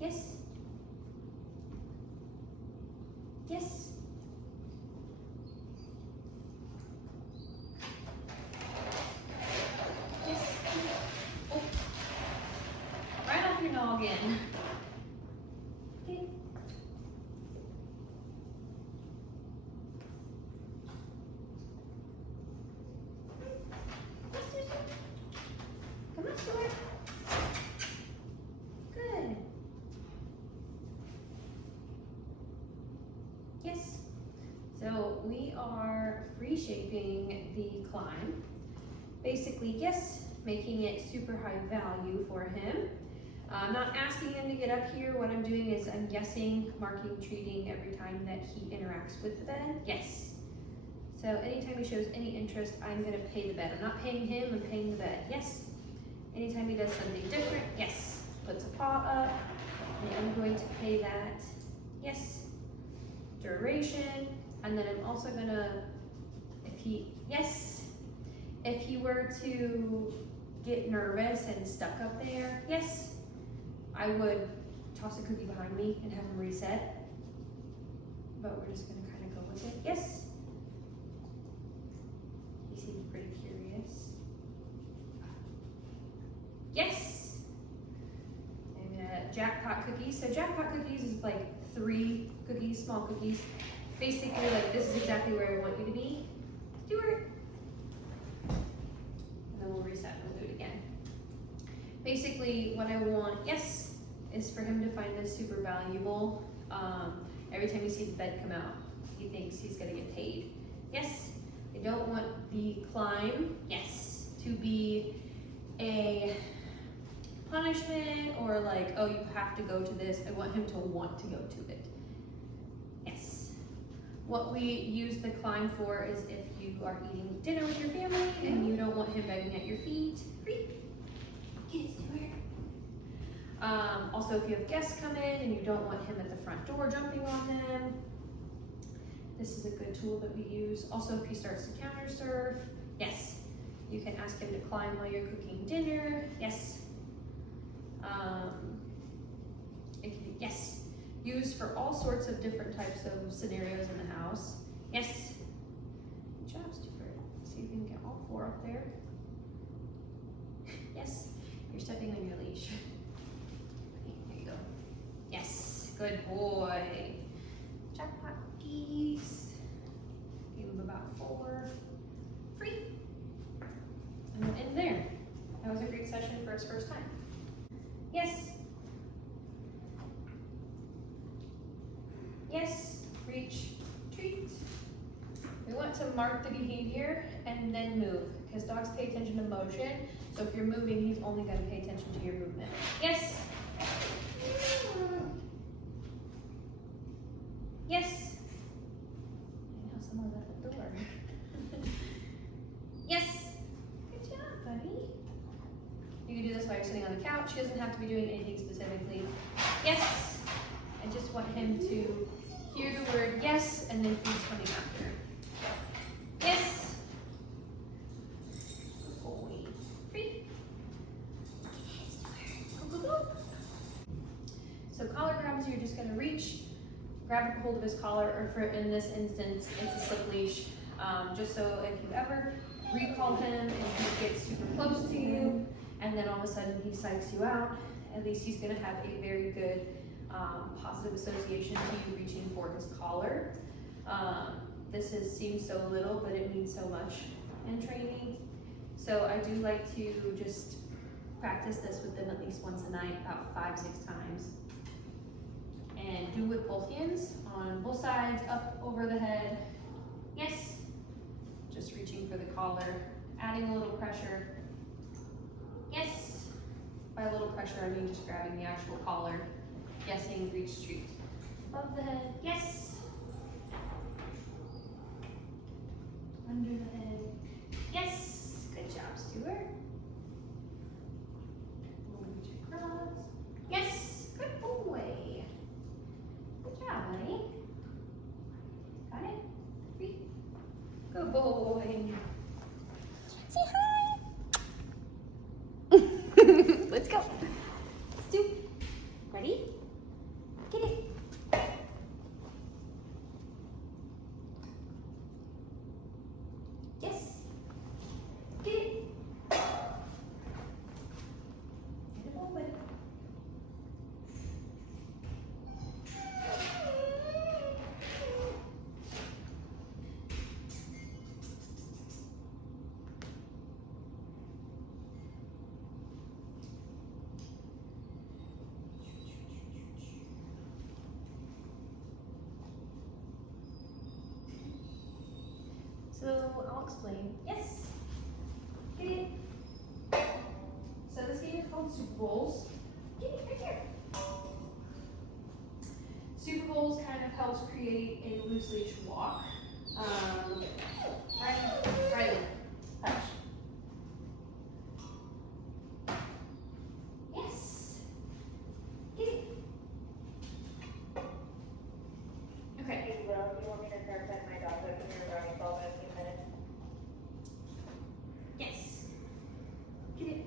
Yes. Yes. Yes. Oh. Right off your noggin. Okay. Come on, Stuart. Good. Yes. So we are reshaping the climb. Basically, yes, making it super high value for him. I'm not asking him to get up here. What I'm doing is I'm guessing, marking, treating every time that he interacts with the bed. Yes. So anytime he shows any interest, I'm gonna pay the bed. I'm not paying him, I'm paying the bed. Yes. Anytime he does something different, yes. Puts a paw up, and I'm going to pay that. Yes. Duration, and then I'm also gonna, if he were to get nervous and stuck up there, yes, I would toss a cookie behind me and have him reset. But we're just gonna kind of go with it. Yes. He seems pretty curious. Yes. And jackpot cookies. So jackpot cookies is like 3 cookies, small cookies. Basically, like this is exactly where I want you to be. Stuart. And then we'll reset and we'll do it again. Basically, what I want, yes, is for him to find this super valuable. Every time he sees the bed come out, he thinks he's gonna get paid. Yes, I don't want the climb, yes, to be a punishment or like, oh, you have to go to this. I want him to want to go to it. Yes. What we use the climb for is if you are eating dinner with your family and you don't want him begging at your feet. Free. Get Stuart. Also, if you have guests come in and you don't want him at the front door jumping on them, this is a good tool that we use. Also, if he starts to counter surf, yes, you can ask him to climb while you're cooking dinner. Yes. It can be, yes, used for all sorts of different types of scenarios in the house. Yes. Good job, Stuart. See if you can get all 4 up there. Yes. You're stepping on your leash. There you go. Yes. Good boy. Jackpot cookies. Give him about 4. Free. And we'll end there. That was a great session for his first time. Yes. Yes. Reach. Treat. We want to mark the behavior and then move, because dogs pay attention to motion. So if you're moving, he's only going to pay attention to your movement. Yes. Yes. I know someone's at the door. Yes. Good job, buddy. You can do this while you're sitting on the couch. He doesn't have to be doing anything specifically. Yes. I just want him to hear the word yes, and then food's coming after. Yes. Good boy. Free. Go, go, go. So collar grabs, you're just gonna reach, grab a hold of his collar, or for in this instance, it's a slip leash. Just so if you ever recall him and he gets super close to you, and then all of a sudden he psychs you out, at least he's gonna have a very good positive association to you reaching for his collar. This seems so little, but it means so much in training. So I do like to just practice this with them at least once a night, about 5-6 times. And do with both hands on both sides, up over the head. Yes. Just reaching for the collar, adding a little pressure. Yes. By a little pressure, I mean just grabbing the actual collar. Guessing, reach, treat. Above the head. Yes. Under the head. Yes. Good job, Stuart. Reach across. Yes. Good boy. Good job, buddy. Got it? Three. Good boy. Say hi. Let's go. Stu. Ready? So I'll explain. Yes. Get it. So this game is called Super Bowls. Get it right here. Super Bowls kind of helps create a loose leash walk. Right. Touch. Yes. Get it. Okay. Hey, Will, do you want me to start setting my dog up in your doggy ball in a few minutes? Yes. Get it.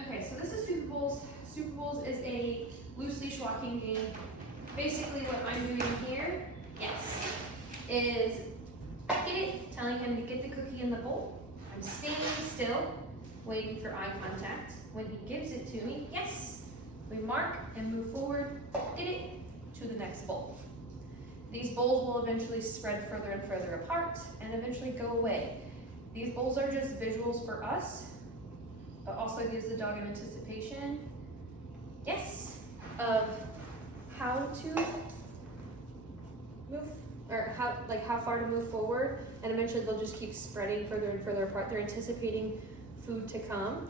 Okay, so this is Super Bowls. Super Bowls is a loose leash walking game. Basically what I'm doing here, yes, is get it, telling him to get the cookie in the bowl. I'm standing still, waiting for eye contact. When he gives it to me, yes, we mark and move forward, get it, to the next bowl. These bowls will eventually spread further and further apart and eventually go away. These bowls are just visuals for us, but also gives the dog an anticipation, yes, of how to move, or how far to move forward, and eventually they'll just keep spreading further and further apart. They're anticipating food to come,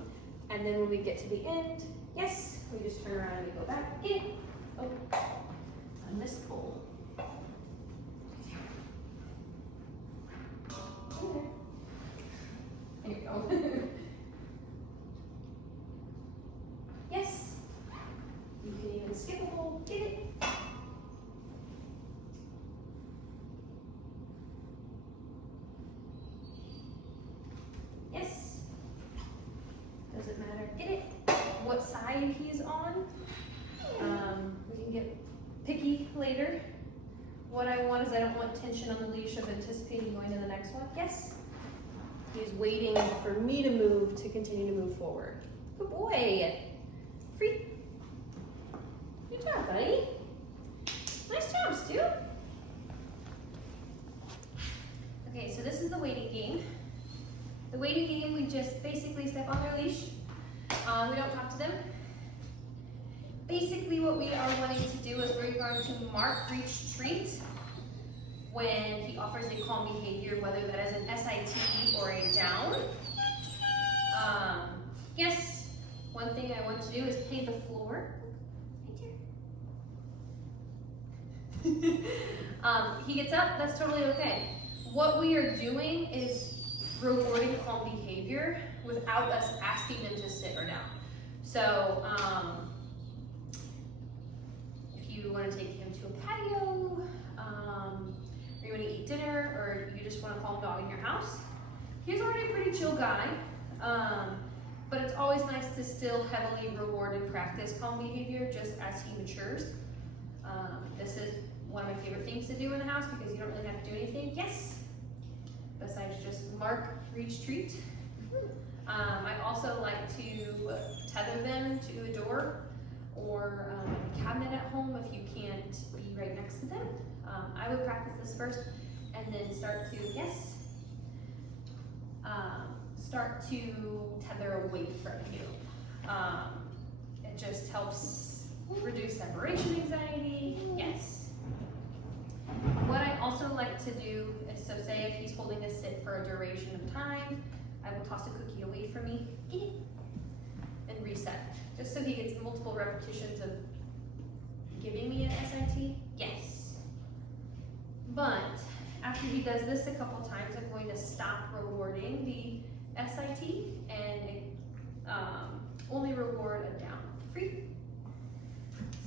and then when we get to the end, yes, we just turn around and we go back in. Oh, on this bowl. Okay. There you go. Yes. You can even skip a bowl. Get it. Yes. Doesn't matter. Get it. What side he's on. We can get picky later. What I want is I don't want tension on the leash of anticipating going to the next one. Yes. He's waiting for me to move to continue to move forward. Good boy. Free. Good job, buddy. Nice job, Stu. Okay, so this is the waiting game. The waiting game, we just basically step on their leash. We don't talk to them. Basically what we are wanting to do is we're going to mark, reach, treat when he offers a calm behavior, whether that is an SIT or a down. Yes, one thing I want to do is pay the floor. Right here. He gets up, that's totally okay. What we are doing is rewarding calm behavior without us asking them to sit or down. So, if you want to take him to a patio, or you want to eat dinner, or you just want a calm dog in your house, he's already a pretty chill guy, but it's always nice to still heavily reward and practice calm behavior just as he matures. This is one of my favorite things to do in the house because you don't really have to do anything. Yes, besides just mark, reach, treat. I also like to tether them to a door or a cabinet at home if you can't be right next to them. I would practice this first and then start to, yes, start to tether away from you. It just helps reduce separation anxiety, yes. What I also like to do is, so say if he's holding a sit for a duration of time, I will toss a cookie away from me, and reset. Just so he gets multiple repetitions of giving me an SIT, yes. But after he does this a couple times, I'm going to stop rewarding the SIT and only reward a down. Free.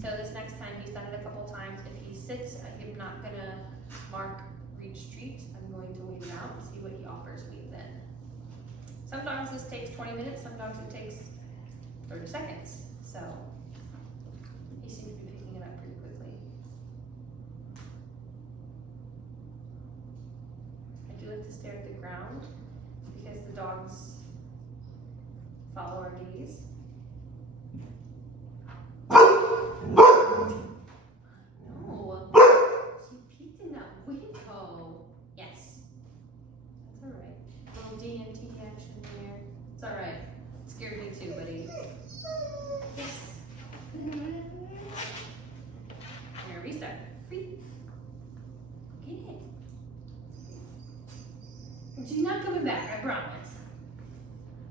So this next time he's done it a couple times, if he sits, I'm not gonna mark, reach, treat. I'm going to wait it out and see what he offers me then. Some dogs this takes 20 minutes, some dogs it takes 30 seconds. So he seems to be picking it up pretty quickly. I do like to stare at the ground because the dogs follow our gaze. No, she peeked in that window. Yes, that's all right. Little DNT action there. It's all right. It scared me too, buddy. Yes. Here, restart. Free. Get it. coming back, I promise.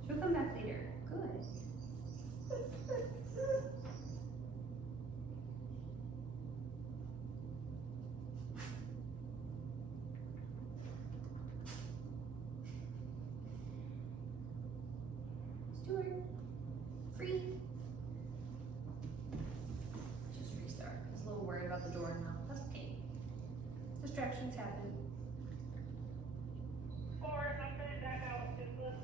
She'll come back later. Good. Stuart, free. Just restart. I was a little worried about the door now. That's okay. Distractions happen. Or I'm gonna back out. Just listen.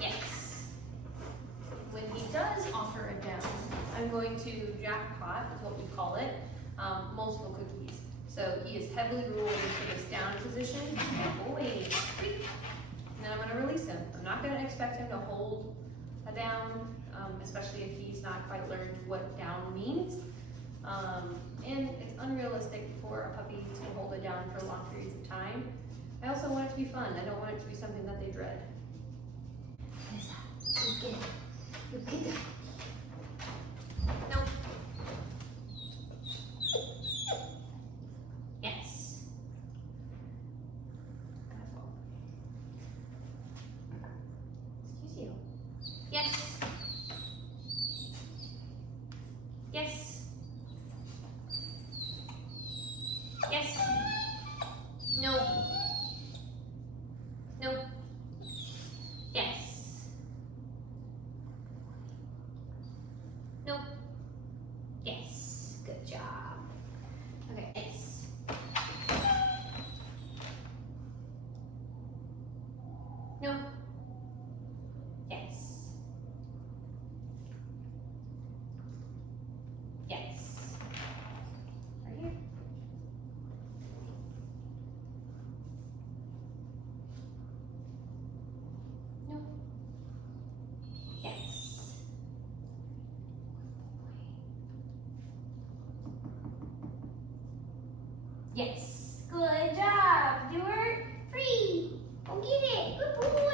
Yes. When he does offer a down, I'm going to jackpot, is what we call it, multiple cookies. So he is heavily ruled into this down position. Oh wait, and then I'm gonna release him. I'm not gonna expect him to hold a down, especially if he's not quite learned what down means. And it's unrealistic for a puppy to hold it down for long periods of time. I also want it to be fun. I don't want it to be something that they dread. Nope. Yes. Excuse you. Yes. Yes. Yes. No. Nope. Yes. Nope. Yes. Good job. Okay. Yes. Nope. Yes. Yes. Right here. Nope. Yes. Yes. Good job, Stuart. Free. Go get it. Good boy.